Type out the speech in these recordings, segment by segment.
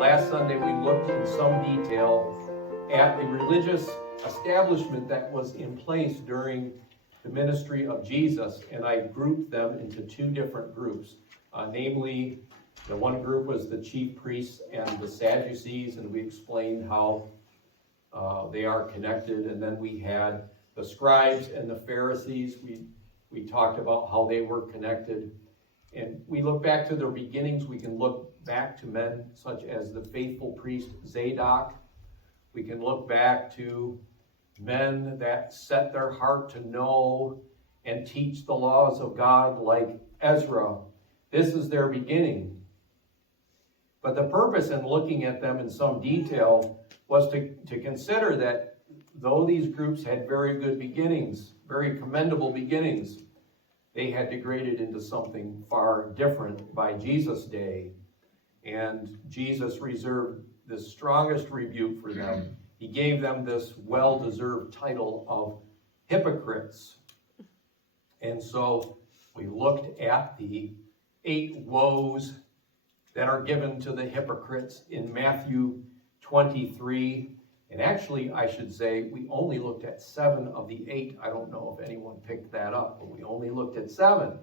Last Sunday we looked in some detail at the religious establishment that was in place during the ministry of Jesus, and I grouped them into two different groups. Namely, the one group was the chief priests and the Sadducees, and we explained how they are connected. And then we had the scribes and the Pharisees. We talked about how they were connected. And we look back to their beginnings. We can look back to men such as the faithful priest Zadok. We can look back to men that set their heart to know and teach the laws of God like Ezra. This is their beginning. But the purpose in looking at them in some detail was to consider that though these groups had very good beginnings, very commendable beginnings, they had degraded into something far different by Jesus' day. And Jesus reserved the strongest rebuke for them. He gave them this well-deserved title of hypocrites. And so we looked at the 8 woes that are given to the hypocrites in Matthew 23. And actually, I should say, we only looked at 7 of the 8. I don't know if anyone picked that up, but we only looked at 7.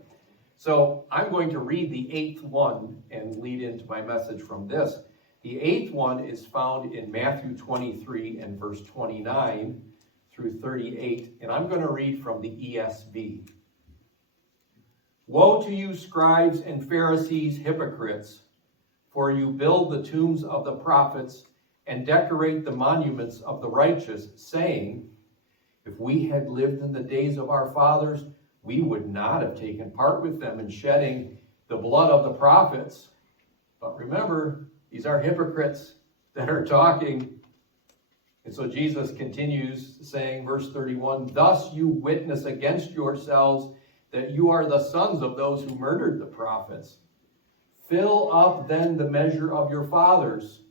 So I'm going to read the 8th one and lead into my message from this. The 8th one is found in Matthew 23 and verse 29 through 38. And I'm going to read from the ESV. Woe to you, scribes and Pharisees, hypocrites! For you build the tombs of the prophets and decorate the monuments of the righteous, saying, if we had lived in the days of our fathers, we would not have taken part with them in shedding the blood of the prophets. But remember, these are hypocrites that are talking. And so Jesus continues saying, verse 31, thus you witness against yourselves that you are the sons of those who murdered the prophets. Fill up then the measure of your fathers.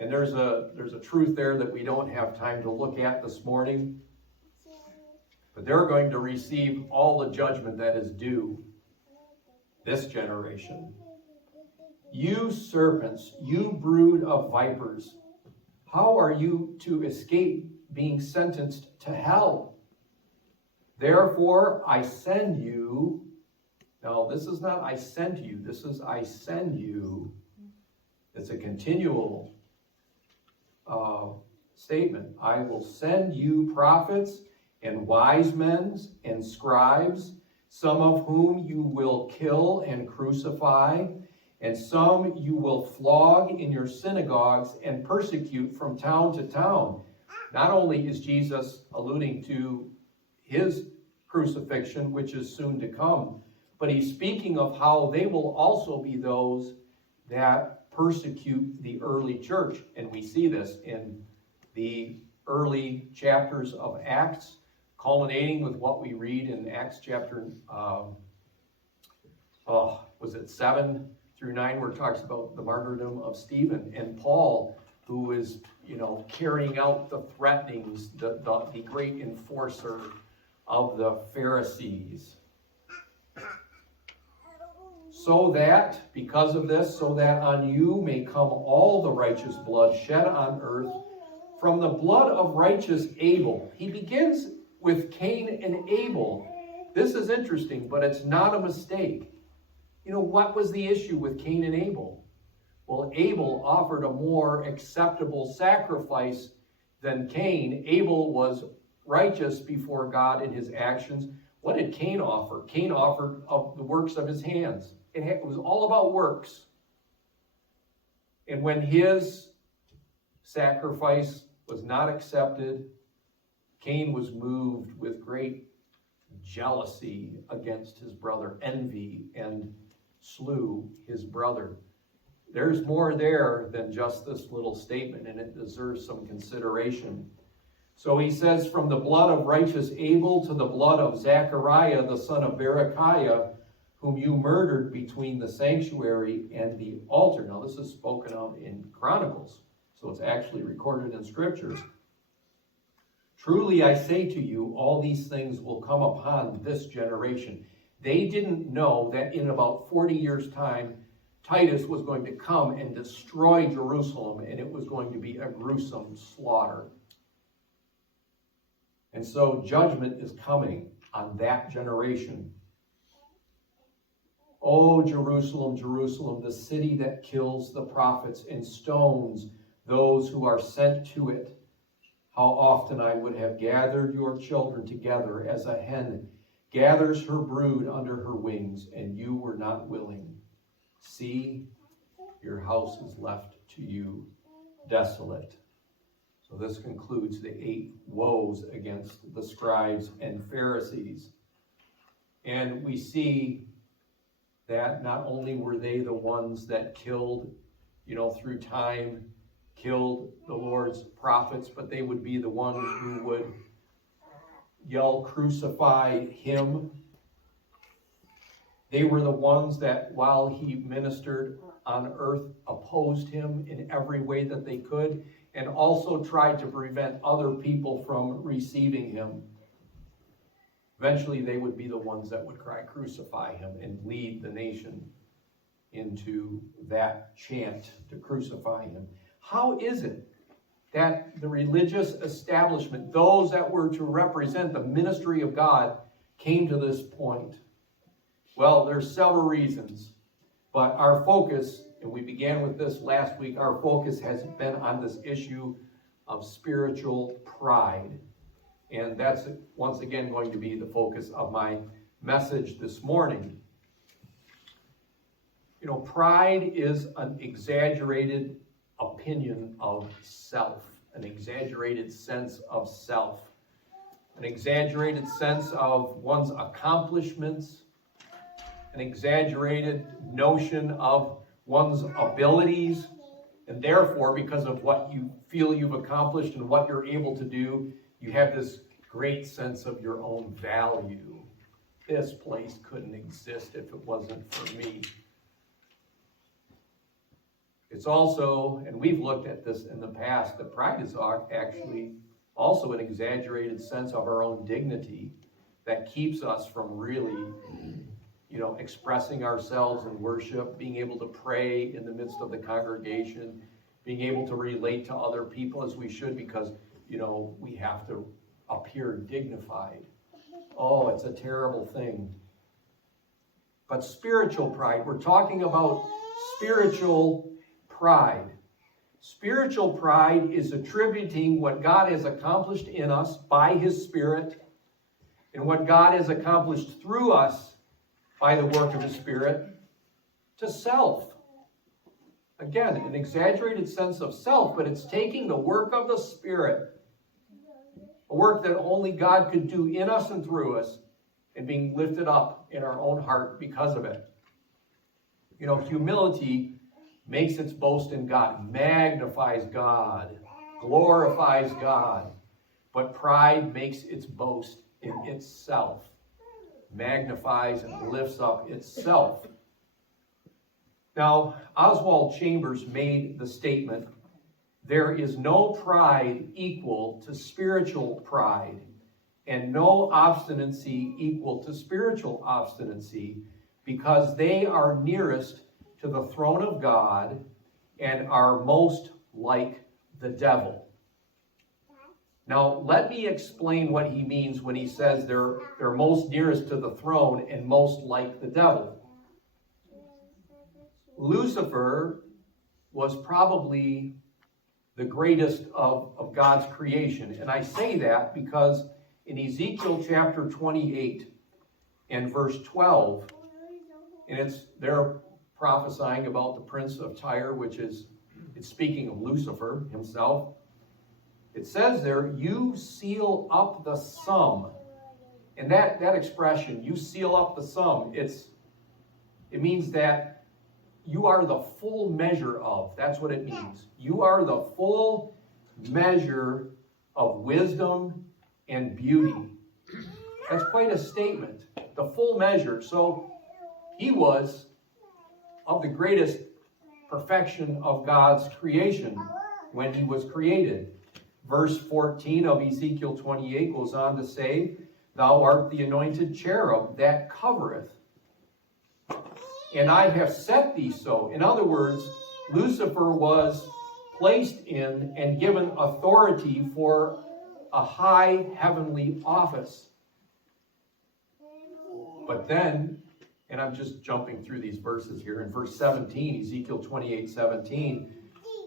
And there's a truth there that we don't have time to look at this morning. But they're going to receive all the judgment that is due this generation. You serpents, you brood of vipers, how are you to escape being sentenced to hell? Therefore, I send you. Now, this is not I sent you. This is I send you. It's a continual statement. I will send you prophets and wise men and scribes, some of whom you will kill and crucify, and some you will flog in your synagogues and persecute from town to town. Not only is Jesus alluding to his crucifixion, which is soon to come, but he's speaking of how they will also be those that persecute the early church. And we see this in the early chapters of Acts, culminating with what we read in Acts chapter, 7 through 9, where it talks about the martyrdom of Stephen, and Paul, who is, carrying out the threatenings, the great enforcer of the Pharisees. So that, because of this, so that on you may come all the righteous blood shed on earth, from the blood of righteous Abel. He begins with Cain and Abel. This is interesting, but it's not a mistake. What was the issue with Cain and Abel? Well, Abel offered a more acceptable sacrifice than Cain. Abel was righteous before God in his actions. What did Cain offer? Cain offered of the works of his hands. It was all about works. And when his sacrifice was not accepted, Cain was moved with great jealousy against his brother, envy, and slew his brother. There's more there than just this little statement, and it deserves some consideration. So he says, from the blood of righteous Abel to the blood of Zechariah, the son of Berechiah, whom you murdered between the sanctuary and the altar. Now, this is spoken of in Chronicles, so it's actually recorded in Scriptures. Truly, I say to you, all these things will come upon this generation. They didn't know that in about 40 years' time, Titus was going to come and destroy Jerusalem, and it was going to be a gruesome slaughter. And so judgment is coming on that generation. O Jerusalem, Jerusalem, the city that kills the prophets and stones those who are sent to it. How often I would have gathered your children together as a hen gathers her brood under her wings, and you were not willing. See, your house is left to you desolate. So this concludes the 8 woes against the scribes and Pharisees. And we see that not only were they the ones that killed, through time, killed the Lord's prophets, but they would be the ones who would yell, "Crucify him." They were the ones that, while he ministered on earth, opposed him in every way that they could, and also tried to prevent other people from receiving him. Eventually, they would be the ones that would cry, "Crucify him," and lead the nation into that chant to crucify him. How is it that the religious establishment, those that were to represent the ministry of God, came to this point? Well, there's several reasons, but our focus, and we began with this last week, our focus has been on this issue of spiritual pride. And that's once again going to be the focus of my message this morning. Pride is an exaggerated opinion of self, an exaggerated sense of self, an exaggerated sense of one's accomplishments, an exaggerated notion of one's abilities, and therefore, because of what you feel you've accomplished and what you're able to do, you have this great sense of your own value. This place couldn't exist if it wasn't for me. It's also, and we've looked at this in the past, that pride is actually also an exaggerated sense of our own dignity that keeps us from really, expressing ourselves in worship, being able to pray in the midst of the congregation, being able to relate to other people as we should, because, we have to appear dignified. Oh, it's a terrible thing. But spiritual pride, we're talking about spiritual pride. Spiritual pride is attributing what God has accomplished in us by His Spirit and what God has accomplished through us by the work of His Spirit to self. Again, an exaggerated sense of self, but it's taking the work of the Spirit, a work that only God could do in us and through us, and being lifted up in our own heart because of it. Humility makes its boast in God, magnifies God, glorifies God. But pride makes its boast in itself, magnifies and lifts up itself. Now, Oswald Chambers made the statement, "There is no pride equal to spiritual pride, and no obstinacy equal to spiritual obstinacy, because they are nearest to the throne of God and are most like the devil." Now, let me explain what he means when he says they're most nearest to the throne and most like the devil. Lucifer was probably the greatest of God's creation. And I say that because in Ezekiel chapter 28 and verse 12, and they're prophesying about the prince of Tyre, it's speaking of Lucifer himself. It says there, "You seal up the sum." And that expression, "you seal up the sum," it means that you are the full measure of. That's what it means. You are the full measure of wisdom and beauty. That's quite a statement. The full measure. So he was of the greatest perfection of God's creation when he was created. Verse 14 of Ezekiel 28 goes on to say, "Thou art the anointed cherub that covereth." and I have set thee so. In other words, Lucifer was placed in and given authority for a high heavenly office. But then, and I'm just jumping through these verses here, in verse 17, Ezekiel 28:17,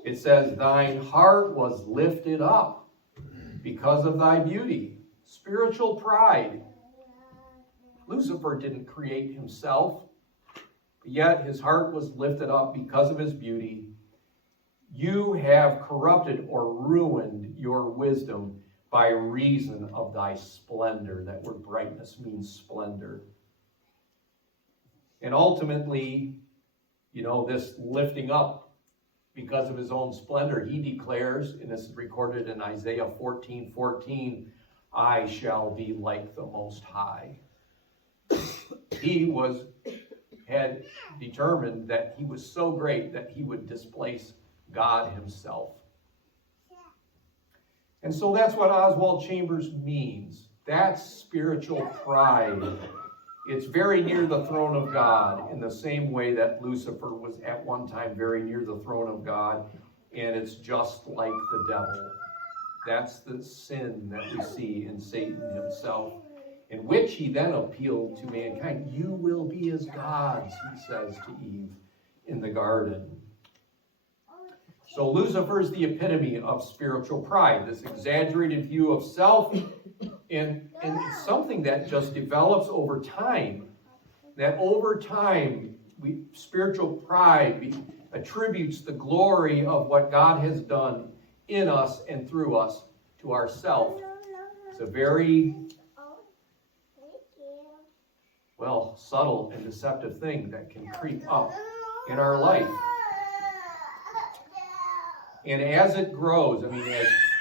it says, thine heart was lifted up because of thy beauty. Spiritual pride. Lucifer didn't create himself, yet his heart was lifted up because of his beauty. You have corrupted or ruined your wisdom by reason of thy splendor. That word brightness means splendor. And ultimately, this lifting up because of his own splendor, he declares, and this is recorded in Isaiah 14:14, I shall be like the Most High. He had determined that he was so great that he would displace God himself. And so that's what Oswald Chambers means. That's spiritual pride. It's very near the throne of God in the same way that Lucifer was at one time very near the throne of God, and it's just like the devil. That's the sin that we see in Satan himself, in which he then appealed to mankind. You will be as gods, he says to Eve in the garden. So Lucifer is the epitome of spiritual pride, this exaggerated view of self, and it's something that just develops over time. That over time, spiritual pride attributes the glory of what God has done in us and through us to ourself. It's a very, subtle and deceptive thing that can creep up in our life. And as it grows,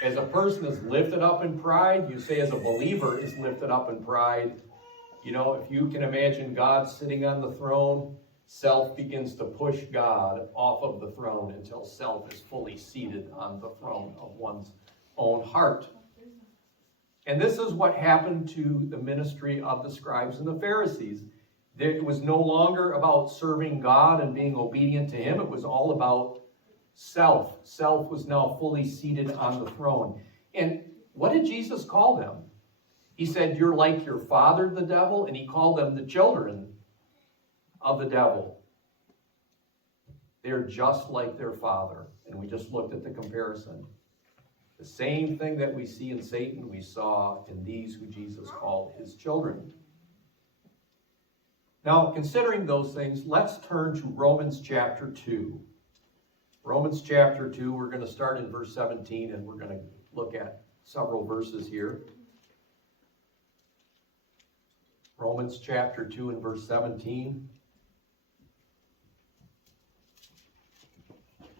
as a person is lifted up in pride, you say as a believer is lifted up in pride, if you can imagine God sitting on the throne, self begins to push God off of the throne until self is fully seated on the throne of one's own heart. And this is what happened to the ministry of the scribes and the Pharisees. It was no longer about serving God and being obedient to him. It was all about self. Self was now fully seated on the throne. And what did Jesus call them? He said, you're like your father, the devil, and he called them the children of the devil. They're just like their father. And we just looked at the comparison. The same thing that we see in Satan, we saw in these who Jesus called his children. Now, considering those things, let's turn to Romans chapter 2. Romans chapter 2, we're going to start in verse 17, and we're going to look at several verses here. Romans chapter 2 and verse 17.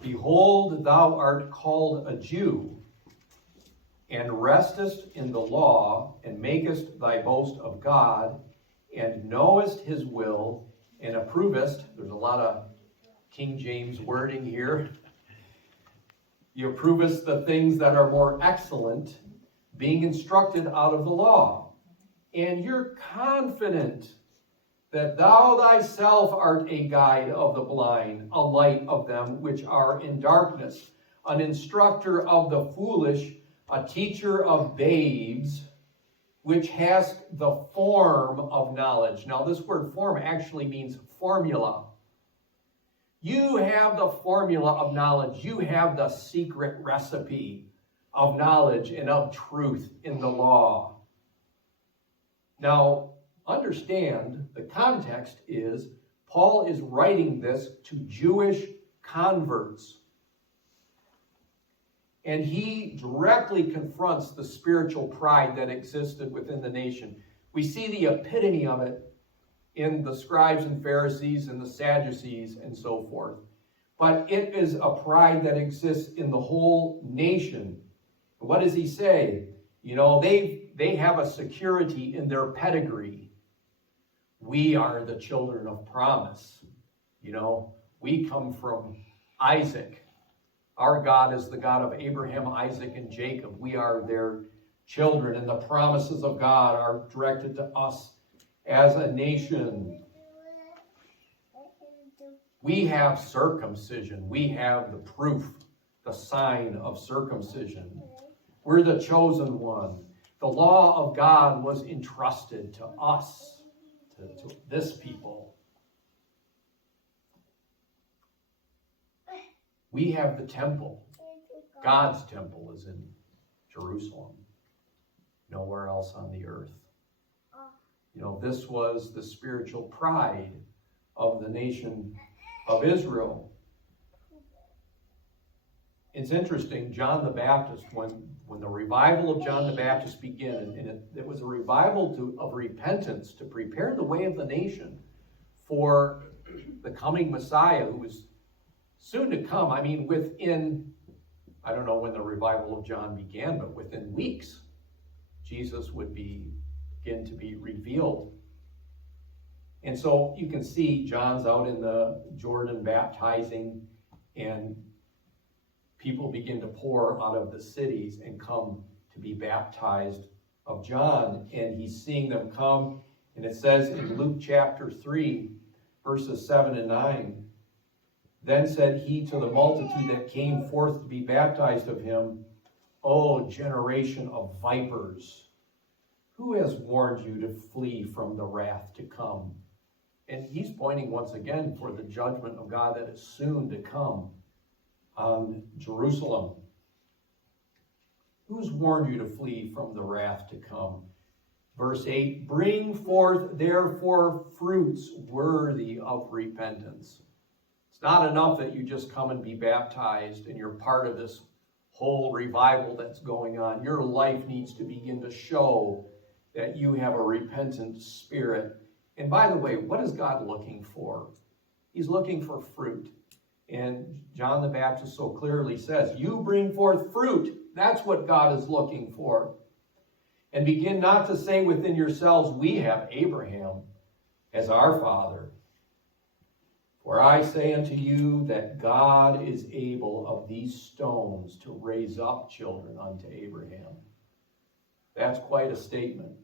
Behold, thou art called a Jew, and restest in the law, and makest thy boast of God, and knowest his will, and approvest. There's a lot of King James wording here. You approvest the things that are more excellent, being instructed out of the law. And you're confident that thou thyself art a guide of the blind, a light of them which are in darkness, an instructor of the foolish, a teacher of babes, which hast the form of knowledge. Now this word form actually means formula. You have the formula of knowledge. You have the secret recipe of knowledge and of truth in the law. Now, understand the context is Paul is writing this to Jewish converts. And he directly confronts the spiritual pride that existed within the nation. We see the epitome of it in the scribes and Pharisees and the Sadducees and so forth. But it is a pride that exists in the whole nation. What does he say? They have a security in their pedigree. We are the children of promise. We come from Isaac. Our God is the God of Abraham, Isaac, and Jacob. We are their children, and the promises of God are directed to us as a nation. We have circumcision. We have the proof, the sign of circumcision. We're the chosen one. The law of God was entrusted to us, to this people. We have the temple. God's temple is in Jerusalem. Nowhere else on the earth. This was the spiritual pride of the nation of Israel. It's interesting, John the Baptist, when the revival of John the Baptist began, and it was a revival of repentance to prepare the way of the nation for the coming Messiah who was soon to come. I mean, I don't know when the revival of John began, but within weeks, Jesus would begin to be revealed. And so you can see John's out in the Jordan baptizing, and people begin to pour out of the cities and come to be baptized of John. And he's seeing them come. And it says in Luke chapter 3, verses 7 and 9, "Then said he to the multitude that came forth to be baptized of him, O generation of vipers, who has warned you to flee from the wrath to come?" And he's pointing once again for the judgment of God that is soon to come on Jerusalem. Who's warned you to flee from the wrath to come? Verse 8, "Bring forth therefore fruits worthy of repentance." It's not enough that you just come and be baptized and you're part of this whole revival that's going on. Your life needs to begin to show that you have a repentant spirit. And by the way, what is God looking for? He's looking for fruit. And John the Baptist so clearly says, you bring forth fruit. That's what God is looking for. And begin not to say within yourselves, we have Abraham as our father. For I say unto you that God is able of these stones to raise up children unto Abraham. That's quite a statement.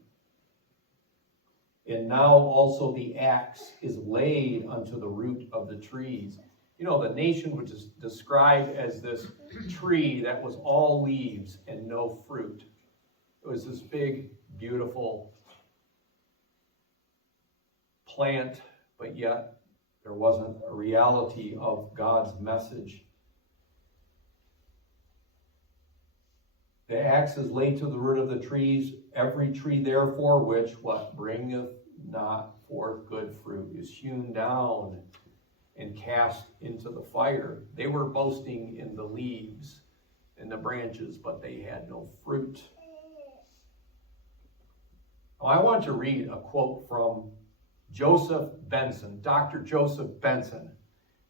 And now also the axe is laid unto the root of the trees. The nation was just described as this tree that was all leaves and no fruit. It was this big, beautiful plant, but yet there wasn't a reality of God's message. The axe is laid to the root of the trees. Every tree, therefore, which bringeth not forth good fruit is hewn down and cast into the fire. They were boasting in the leaves and the branches, but they had no fruit. Now, I want to read a quote from Joseph Benson, Dr. Joseph Benson.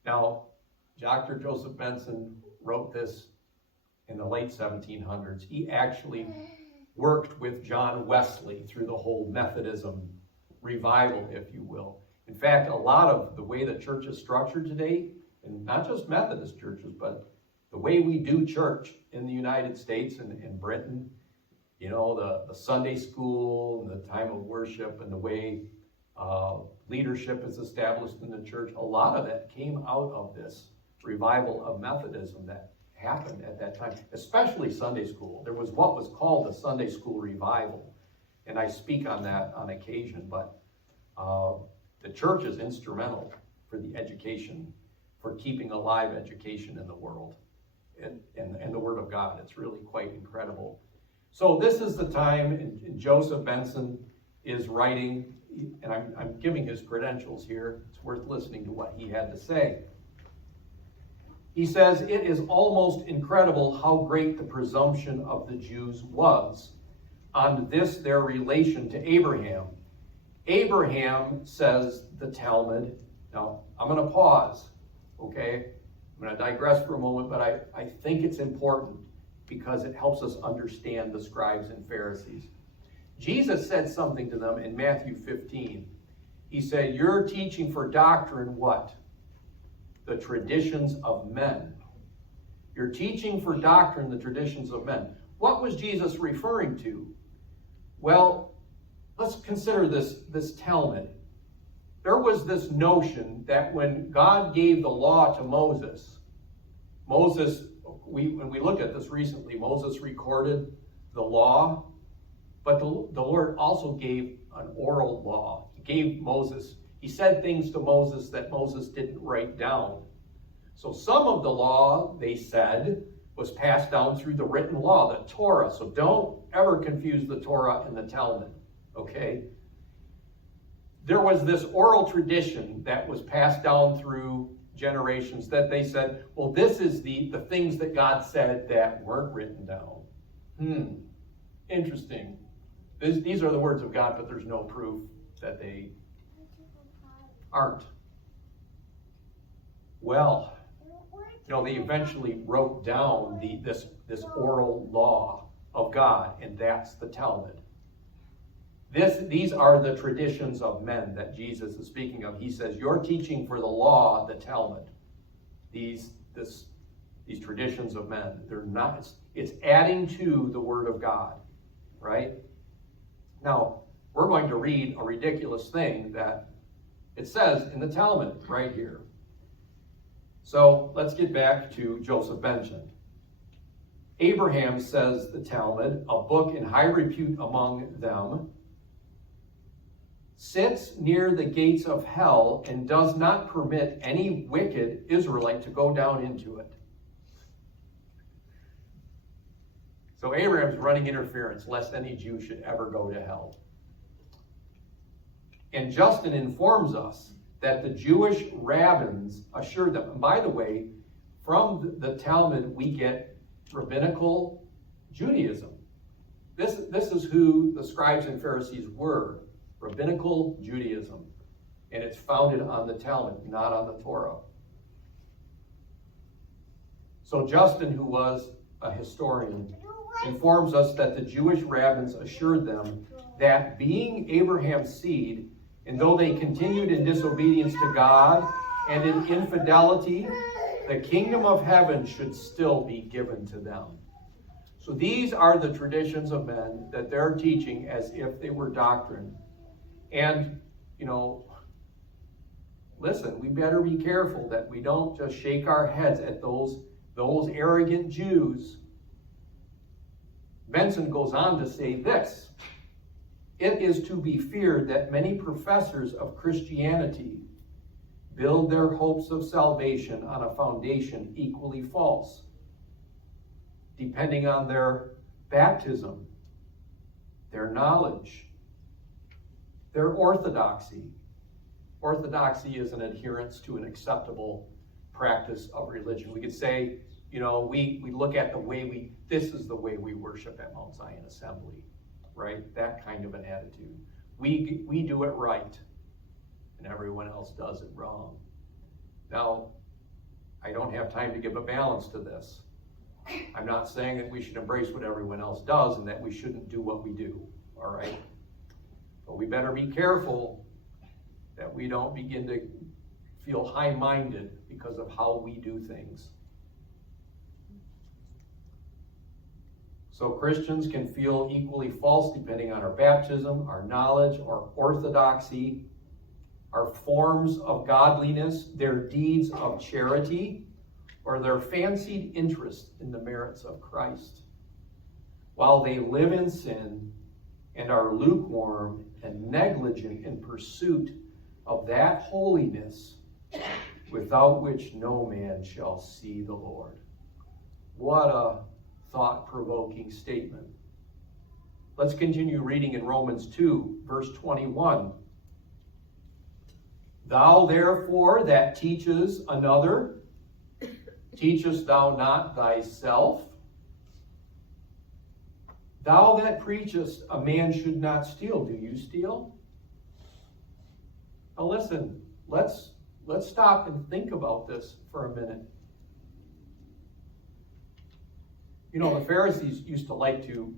Now, Dr. Joseph Benson wrote this in the late 1700s. He actually worked with John Wesley through the whole Methodism revival, if you will. In fact, a lot of the way the church is structured today, and not just Methodist churches, but the way we do church in the United States and in Britain, the Sunday school, and the time of worship, and the way leadership is established in the church, a lot of that came out of this revival of Methodism that happened at that time, especially Sunday school. There was what was called the Sunday school revival, and I speak on that on occasion, but the church is instrumental for the education, for keeping alive education in the world and the Word of God. It's really quite incredible. So this is the time, and Joseph Benson is writing, and I'm giving his credentials here. It's worth listening to what he had to say. He says, it is almost incredible how great the presumption of the Jews was on this their relation to Abraham. Abraham, says the Talmud. Now, I'm going to pause, okay? I'm going to digress for a moment, but I think it's important because it helps us understand the scribes and Pharisees. Jesus said something to them in Matthew 15. He said, you're teaching for doctrine what? The traditions of men. You're teaching for doctrine the traditions of men. What was Jesus referring to? Well, let's consider this Talmud. there was this notion that when God gave the law to Moses, when we looked at this recently, Moses recorded the law, but the Lord also gave an oral law. He said things to Moses that Moses didn't write down. So some of the law, they said, was passed down through the written law, the Torah. So don't ever confuse the Torah and the Talmud, okay? There was this oral tradition that was passed down through generations that they said, well, this is the things that God said that weren't written down. Interesting. These are the words of God, but there's no proof that they aren't. Well, they eventually wrote down this oral law of God, and that's the Talmud. These are the traditions of men that Jesus is speaking of. He says, you're teaching for the law, the Talmud. These traditions of men. They're not, it's adding to the Word of God, right? Now, we're going to read a ridiculous thing that it says in the Talmud right here. So let's get back to Joseph Benjamin. Abraham, says the Talmud, a book in high repute among them, sits near the gates of hell and does not permit any wicked Israelite to go down into it. So Abraham's running interference lest any Jew should ever go to hell. And Justin informs us that the Jewish rabbins assured them. And by the way, from the Talmud we get rabbinical Judaism. This is who the scribes and Pharisees were. Rabbinical Judaism. And it's founded on the Talmud, not on the Torah. So Justin, who was a historian, informs us that the Jewish rabbins assured them that being Abraham's seed, and though they continued in disobedience to God and in infidelity, the kingdom of heaven should still be given to them. So these are the traditions of men that they're teaching as if they were doctrine. And, listen, we better be careful that we don't just shake our heads at those arrogant Jews. Benson goes on to say this: it is to be feared that many professors of Christianity build their hopes of salvation on a foundation equally false, depending on their baptism, their knowledge, their orthodoxy. Orthodoxy is an adherence to an acceptable practice of religion. We could say, we look at this is the way we worship at Mount Zion Assembly, right? That kind of an attitude. We do it right, and everyone else does it wrong. Now, I don't have time to give a balance to this. I'm not saying that we should embrace what everyone else does and that we shouldn't do what we do, all right? But we better be careful that we don't begin to feel high-minded because of how we do things. So Christians can feel equally false depending on our baptism, our knowledge, our orthodoxy, our forms of godliness, their deeds of charity, or their fancied interest in the merits of Christ, while they live in sin and are lukewarm and negligent in pursuit of that holiness without which no man shall see the Lord. What a thought-provoking statement. Let's continue reading in Romans 2, verse 21. Thou therefore that teaches another, teachest thou not thyself? Thou that preachest a man should not steal, do you steal? Now listen, let's stop and think about this for a minute. The Pharisees used to like to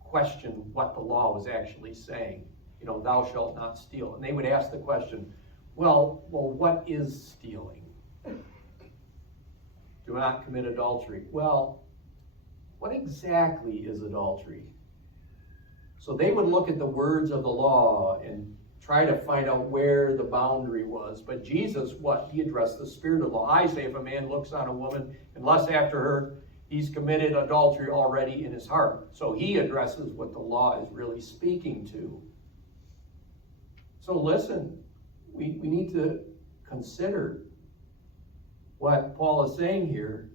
question what the law was actually saying. Thou shalt not steal. And they would ask the question, well, what is stealing? Do not commit adultery. Well, what exactly is adultery? So they would look at the words of the law and try to find out where the boundary was. But Jesus, what? He addressed the spirit of the law. I say if a man looks on a woman and lusts after her, he's committed adultery already in his heart. So he addresses what the law is really speaking to. So listen, we need to consider what Paul is saying here.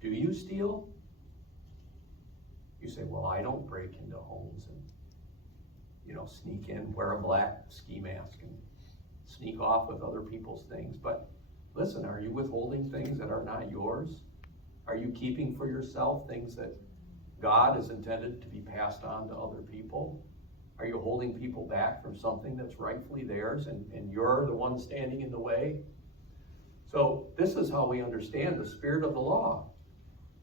Do you steal? You say, well, I don't break into homes and, sneak in, wear a black ski mask and sneak off with other people's things. But listen, are you withholding things that are not yours? Are you keeping for yourself things that God has intended to be passed on to other people? Are you holding people back from something that's rightfully theirs and you're the one standing in the way? So this is how we understand the spirit of the law.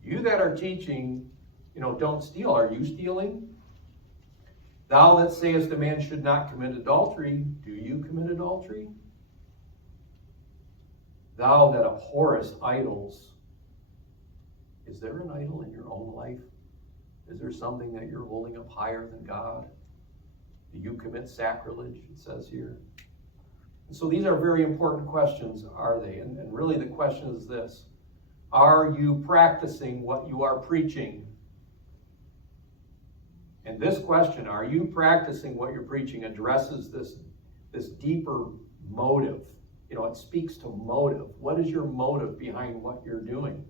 You that are teaching, don't steal. Are you stealing? Thou that sayest a man should not commit adultery, do you commit adultery? Thou that abhorrest idols, is there an idol in your own life? Is there something that you're holding up higher than God? Do you commit sacrilege, it says here? And so these are very important questions, are they? And really the question is this: are you practicing what you are preaching? And this question, are you practicing what you're preaching, addresses this deeper motive. It speaks to motive. What is your motive behind what you're doing?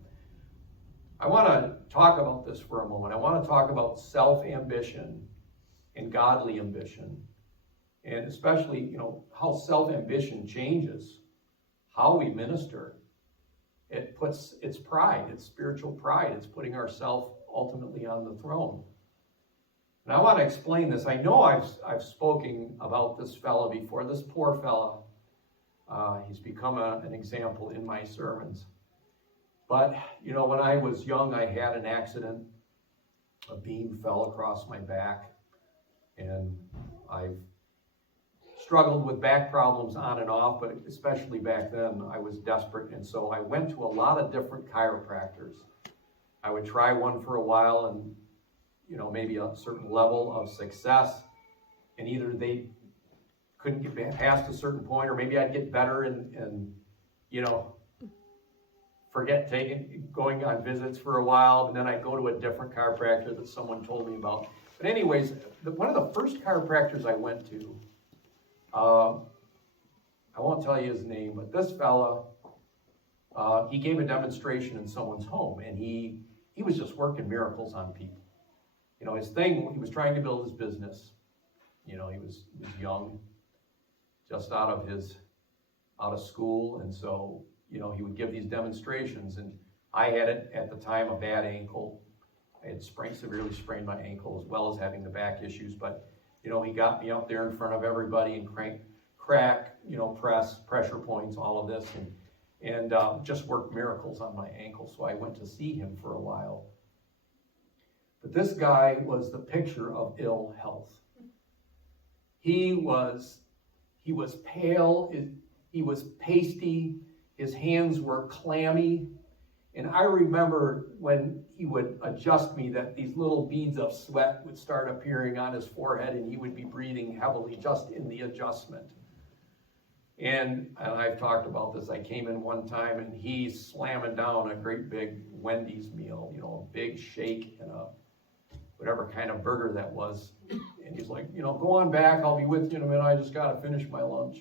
I want to talk about this for a moment. I want to talk about self-ambition and godly ambition. And especially, how self-ambition changes how we minister. It's pride, it's spiritual pride. It's putting ourselves ultimately on the throne. And I want to explain this. I know I've spoken about this fella before, this poor fella. He's become an example in my sermons. But, when I was young, I had an accident. A beam fell across my back. And I've struggled with back problems on and off, but especially back then, I was desperate. And so I went to a lot of different chiropractors. I would try one for a while and, maybe a certain level of success. And either they couldn't get past a certain point, or maybe I'd get better and forget going on visits for a while, and then I'd go to a different chiropractor that someone told me about. But anyways, one of the first chiropractors I went to, I won't tell you his name, but this fella, he gave a demonstration in someone's home, and he was just working miracles on people. His thing, he was trying to build his business. He was young, just out of school, and so, he would give these demonstrations, and I had at the time a bad ankle. I had severely sprained my ankle, as well as having the back issues, but, he got me up there in front of everybody and press, pressure points, all of this, and just worked miracles on my ankle. So I went to see him for a while. But this guy was the picture of ill health. He was pale, he was pasty, his hands were clammy, and I remember when he would adjust me that these little beads of sweat would start appearing on his forehead, and he would be breathing heavily just in the adjustment. And I've talked about this. I came in one time, and he's slamming down a great big Wendy's meal, a big shake and a whatever kind of burger that was. And he's like, go on back. I'll be with you in a minute. I just got to finish my lunch.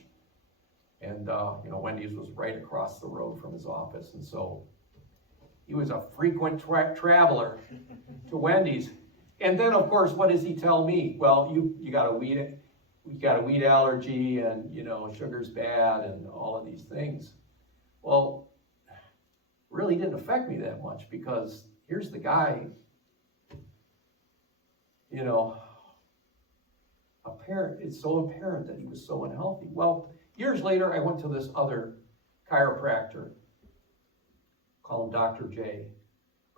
And, Wendy's was right across the road from his office. And so he was a frequent traveler to Wendy's. And then, of course, what does he tell me? Well, you got a wheat allergy, and, sugar's bad, and all of these things. Well, really didn't affect me that much, because here's the guy, it's so apparent that he was so unhealthy. Well, years later, I went to this other chiropractor, call him Dr. J.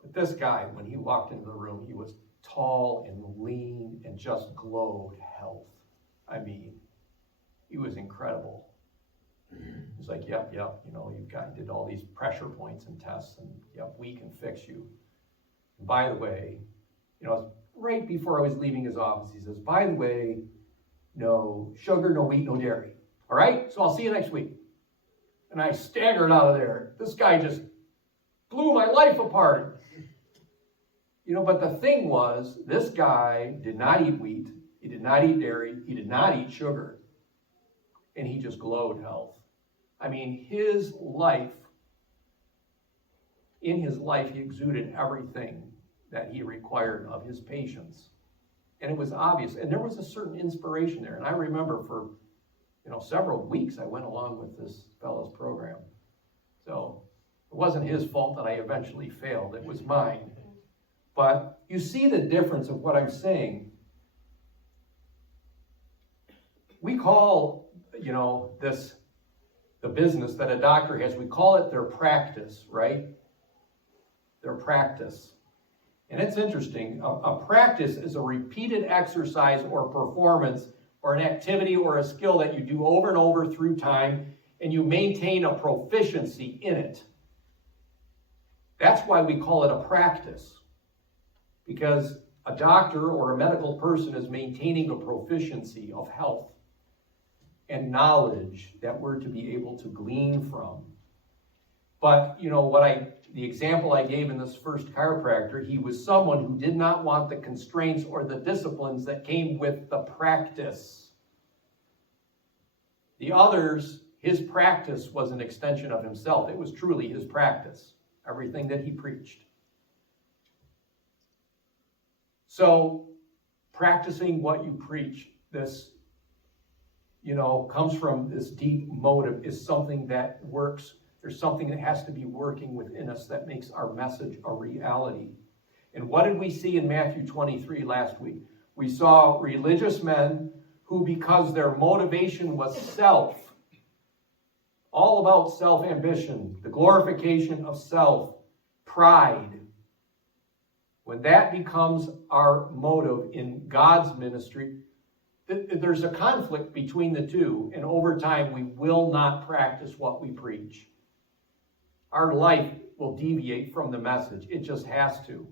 But this guy, when he walked into the room, he was tall and lean and just glowed health. I mean, he was incredible. He's like, yep, you did all these pressure points and tests, and yep, we can fix you. And by the way, right before I was leaving his office, he says, by the way, no sugar, no wheat, no dairy. All right? So I'll see you next week. And I staggered out of there. This guy just blew my life apart. But the thing was, this guy did not eat wheat. He did not eat dairy. He did not eat sugar. And he just glowed health. His life, in his life, he exuded everything that he required of his patients. And it was obvious. And there was a certain inspiration there. And I remember for, several weeks I went along with this fellow's program. So it wasn't his fault that I eventually failed. It was mine. But you see the difference of what I'm saying. We call, this, the business that a doctor has, we call it their practice, right? Their practice. And it's interesting. A practice is a repeated exercise or performance or an activity or a skill that you do over and over through time, and you maintain a proficiency in it. That's why we call it a practice. Because a doctor or a medical person is maintaining a proficiency of health and knowledge that we're to be able to glean from. But, the example I gave in this first chiropractor, he was someone who did not want the constraints or the disciplines that came with the practice. The others, his practice was an extension of himself. It was truly his practice, everything that he preached. So, practicing what you preach, this, comes from this deep motive, is something that works. There's something that has to be working within us that makes our message a reality. And what did we see in Matthew 23 last week? We saw religious men who, because their motivation was self, all about self-ambition, the glorification of self, pride. When that becomes our motive in God's ministry, there's a conflict between the two, and over time we will not practice what we preach. Our life will deviate from the message. It just has to.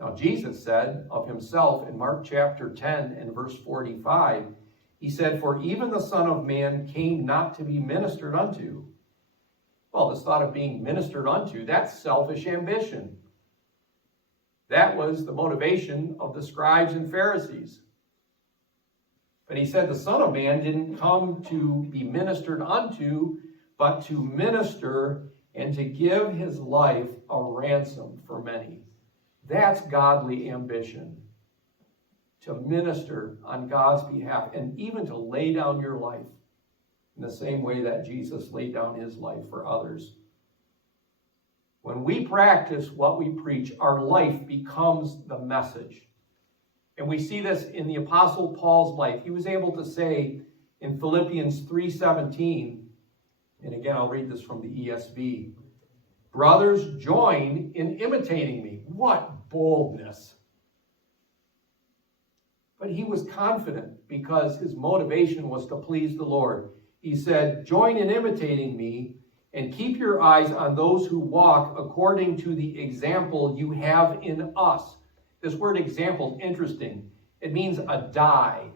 Now, Jesus said of himself in Mark chapter 10 and verse 45, he said, "For even the Son of Man came not to be ministered unto." Well, this thought of being ministered unto, that's selfish ambition. That was the motivation of the scribes and Pharisees. But he said the Son of Man didn't come to be ministered unto, but to minister and to give his life a ransom for many. That's godly ambition. To minister on God's behalf and even to lay down your life in the same way that Jesus laid down his life for others. When we practice what we preach, our life becomes the message. And we see this in the Apostle Paul's life. He was able to say in Philippians 3:17, and again I'll read this from the ESV, "Brothers, join in imitating me." What boldness! But he was confident because his motivation was to please the Lord. He said, "Join in imitating me and keep your eyes on those who walk according to the example you have in us." This word example is interesting. It means a die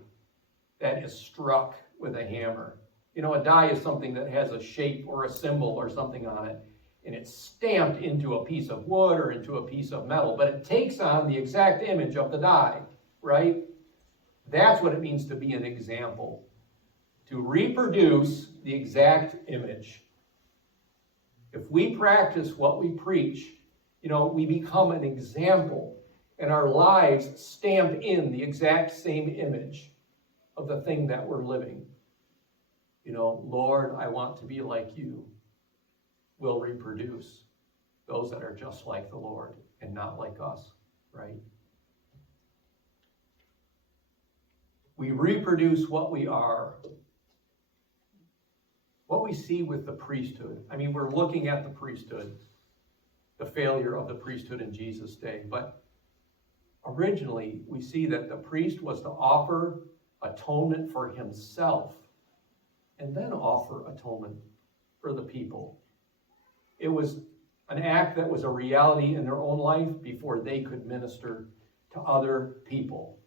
that is struck with a hammer. A die is something that has a shape or a symbol or something on it, and it's stamped into a piece of wood or into a piece of metal, but it takes on the exact image of the die, right? That's what it means to be an example, to reproduce the exact image. If we practice what we preach, we become an example. And our lives stamp in the exact same image of the thing that we're living. Lord, I want to be like you. We'll reproduce those that are just like the Lord and not like us, right? We reproduce what we are. What we see with the priesthood. We're looking at the priesthood, the failure of the priesthood in Jesus' day. But originally, we see that the priest was to offer atonement for himself and then offer atonement for the people. It was an act that was a reality in their own life before they could minister to other people.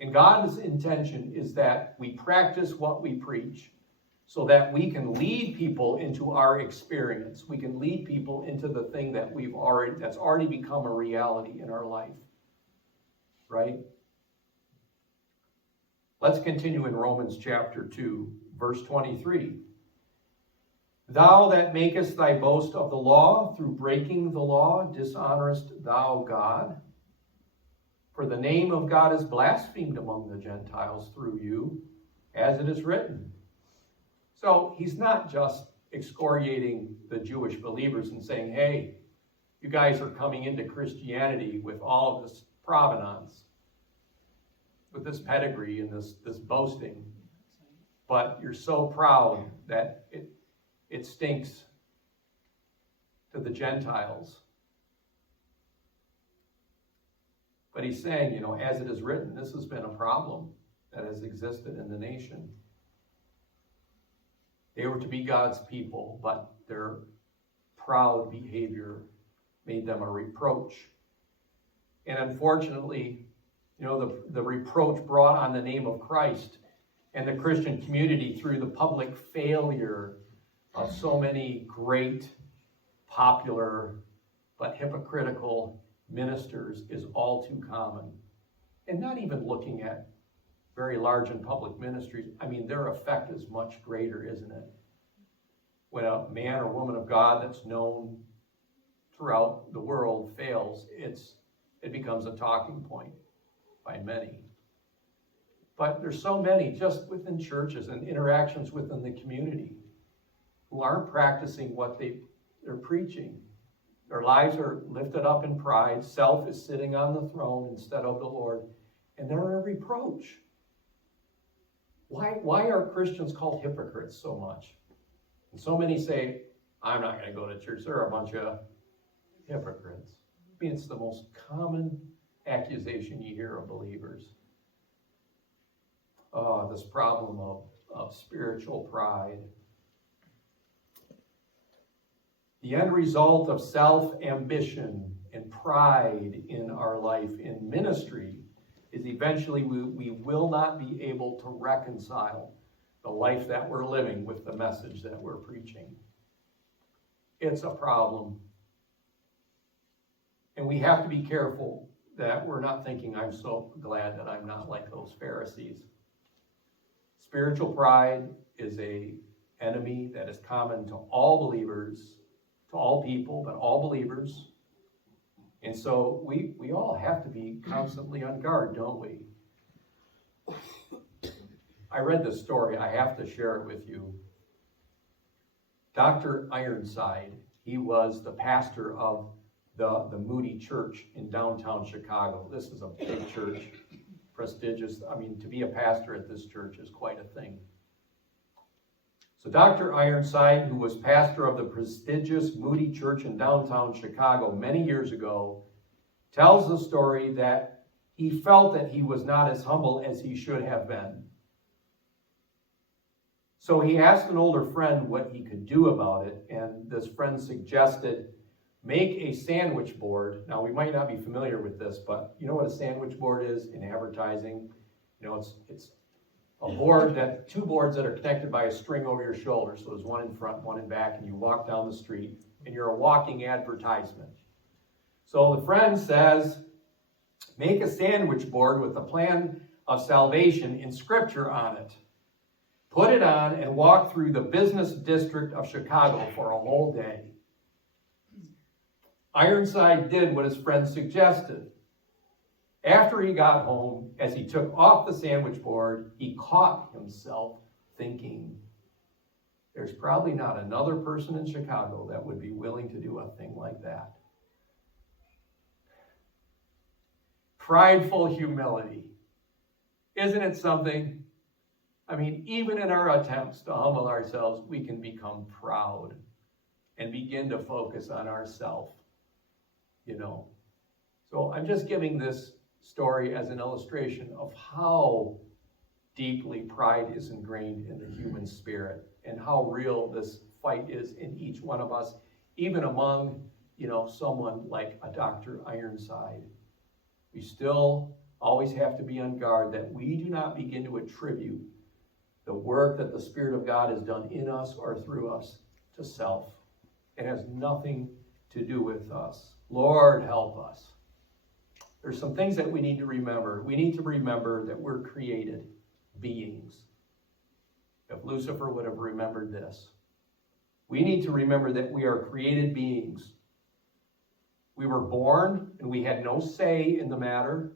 And God's intention is that we practice what we preach so that we can lead people into our experience. We can lead people into the thing that that's already become a reality in our life. Right? Let's continue in Romans chapter 2, verse 23. Thou that makest thy boast of the law, through breaking the law, dishonorest thou God? For the name of God is blasphemed among the Gentiles through you, as it is written. So he's not just excoriating the Jewish believers and saying, hey, you guys are coming into Christianity with all of this provenance, with this pedigree and this boasting, but you're so proud that it stinks to the Gentiles. But he's saying, as it is written, this has been a problem that has existed in the nation. They were to be God's people, but their proud behavior made them a reproach. And unfortunately, the reproach brought on the name of Christ and the Christian community through the public failure of so many great, popular, but hypocritical ministers is all too common. And not even looking at very large and public ministries, their effect is much greater, isn't it? When a man or woman of God that's known throughout the world fails, it becomes a talking point by many. But there's so many just within churches and interactions within the community who aren't practicing what they're preaching. Their lives are lifted up in pride. Self is sitting on the throne instead of the Lord. And they're a reproach. Why are Christians called hypocrites so much? And so many say, I'm not going to go to church. They're a bunch of hypocrites. It's the most common accusation you hear of believers. This problem of spiritual pride. The end result of self-ambition and pride in our life in ministry is eventually we will not be able to reconcile the life that we're living with the message that we're preaching. It's a problem. And we have to be careful that we're not thinking, I'm so glad that I'm not like those Pharisees. Spiritual pride is an enemy that is common to all believers, to all people, but all believers. And so we all have to be constantly on guard, don't we? I read this story. I have to share it with you. Dr. Ironside, he was the pastor of the Moody Church in downtown Chicago. This is a big church, prestigious. To be a pastor at this church is quite a thing. So Dr. Ironside, who was pastor of the prestigious Moody Church in downtown Chicago many years ago, tells the story that he felt that he was not as humble as he should have been. So he asked an older friend what he could do about it, and this friend suggested, make a sandwich board. Now, we might not be familiar with this, but you know what a sandwich board is in advertising? It's a board two boards that are connected by a string over your shoulder. So there's one in front, one in back, and you walk down the street, and you're a walking advertisement. So the friend says, make a sandwich board with the plan of salvation in Scripture on it. Put it on and walk through the business district of Chicago for a whole day. Ironside did what his friend suggested. After he got home, as he took off the sandwich board, he caught himself thinking, there's probably not another person in Chicago that would be willing to do a thing like that. Prideful humility. Isn't it something? Even in our attempts to humble ourselves, we can become proud and begin to focus on ourselves. So I'm just giving this story as an illustration of how deeply pride is ingrained in the human spirit and how real this fight is in each one of us, even among, someone like a Dr. Ironside. We still always have to be on guard that we do not begin to attribute the work that the Spirit of God has done in us or through us to self. It has nothing to do with us. Lord, help us. There's some things that we need to remember. We need to remember that we're created beings. If Lucifer would have remembered this. We need to remember that we are created beings. We were born and we had no say in the matter.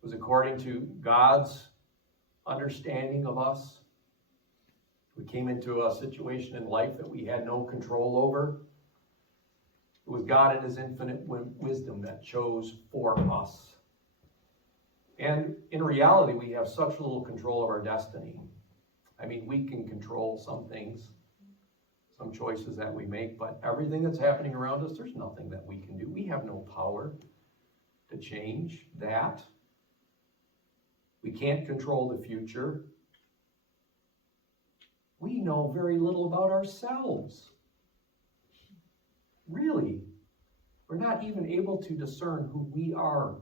It was according to God's understanding of us. We came into a situation in life that we had no control over. It was God in his infinite wisdom that chose for us. And in reality, we have such little control of our destiny. I mean, we can control some things, some choices that we make, but everything that's happening around us, there's nothing that we can do. We have no power to change that. We can't control the future. We know very little about ourselves. Really. We're not even able to discern who we are.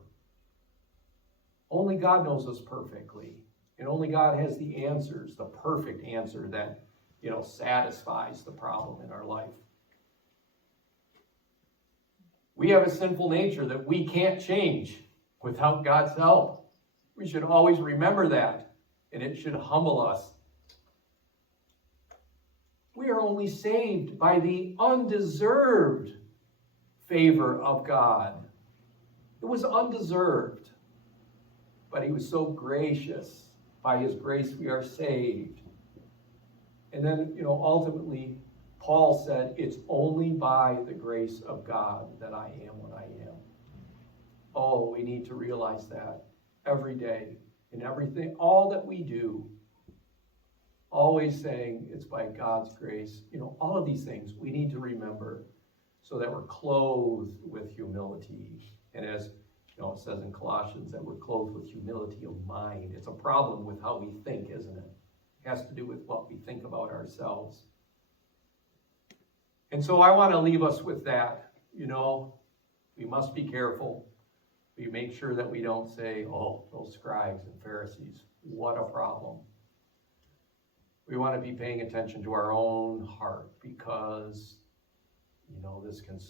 Only God knows us perfectly. And only God has the answers, the perfect answer that, satisfies the problem in our life. We have a sinful nature that we can't change without God's help. We should always remember that, and it should humble us. We are only saved by the undeserved favor of God. It was undeserved, but he was so gracious. By his grace we are saved. And then, ultimately, Paul said, it's only by the grace of God that I am what I am. Oh, we need to realize that every day, in everything, all that we do, always saying it's by God's grace. All of these things we need to remember so that we're clothed with humility. And as it says in Colossians that we're clothed with humility of mind. It's a problem with how we think, isn't it? It has to do with what we think about ourselves. And so I want to leave us with that. We must be careful. We make sure that we don't say, oh, those scribes and Pharisees, what a problem. We want to be paying attention to our own heart because,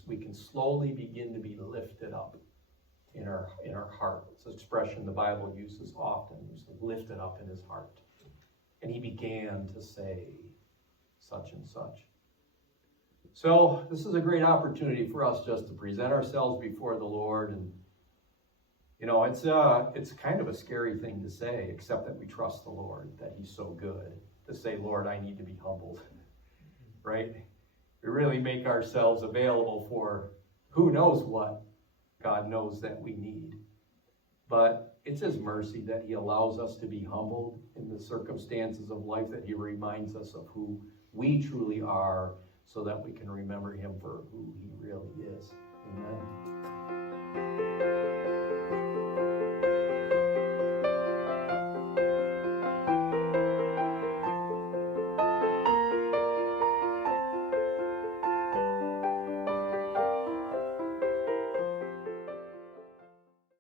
we can slowly begin to be lifted up in our heart. It's an expression the Bible uses often. It was lifted up in his heart. And he began to say such and such. So this is a great opportunity for us just to present ourselves before the Lord. And, it's kind of a scary thing to say, except that we trust the Lord, that he's so good. To say, Lord, I need to be humbled. Right? We really make ourselves available for who knows what God knows that we need. But it's his mercy that he allows us to be humbled in the circumstances of life, that he reminds us of who we truly are so that we can remember him for who he really is. Amen.